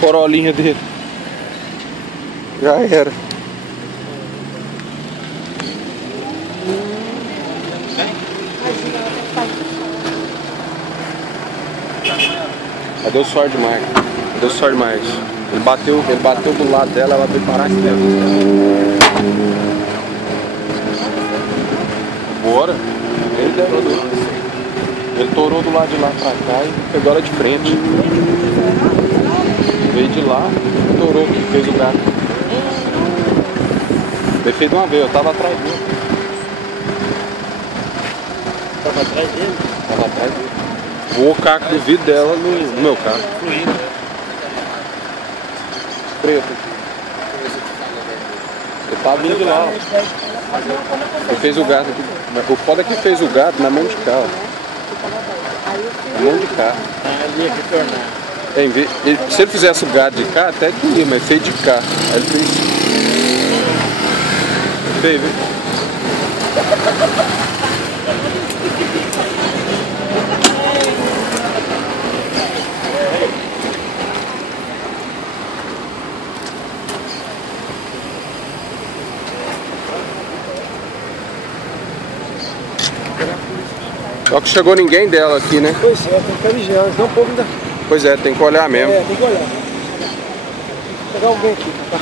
Corolinha dele. Já era. Deu sorte demais. Deu sorte demais. Ele bateu do lado dela, ela veio parar aqui dentro. Bora. Ele torou do lado de lá pra cá e pegou ela de frente. Veio de lá, torou aqui, fez o gato. Ele fez de uma vez, eu tava atrás dele. Tava atrás dele? Tava atrás dele. Voou o caco do vidro dela no meu carro. Preto. Ele tava vindo de lá. Ele fez o gato aqui. O foda é que fez o gato na mão de carro. Na mão de carro. Ali é retornar. Se ele fizesse o gato de cá, até que ia, mas fez de cá. Aí ele fez. Fez, viu? Só que chegou ninguém dela aqui, né? Pois é, tem que ficar vigiando, senão o povo ainda... Pois é, tem que olhar mesmo. É, tem que olhar. Vou pegar alguém aqui, tá?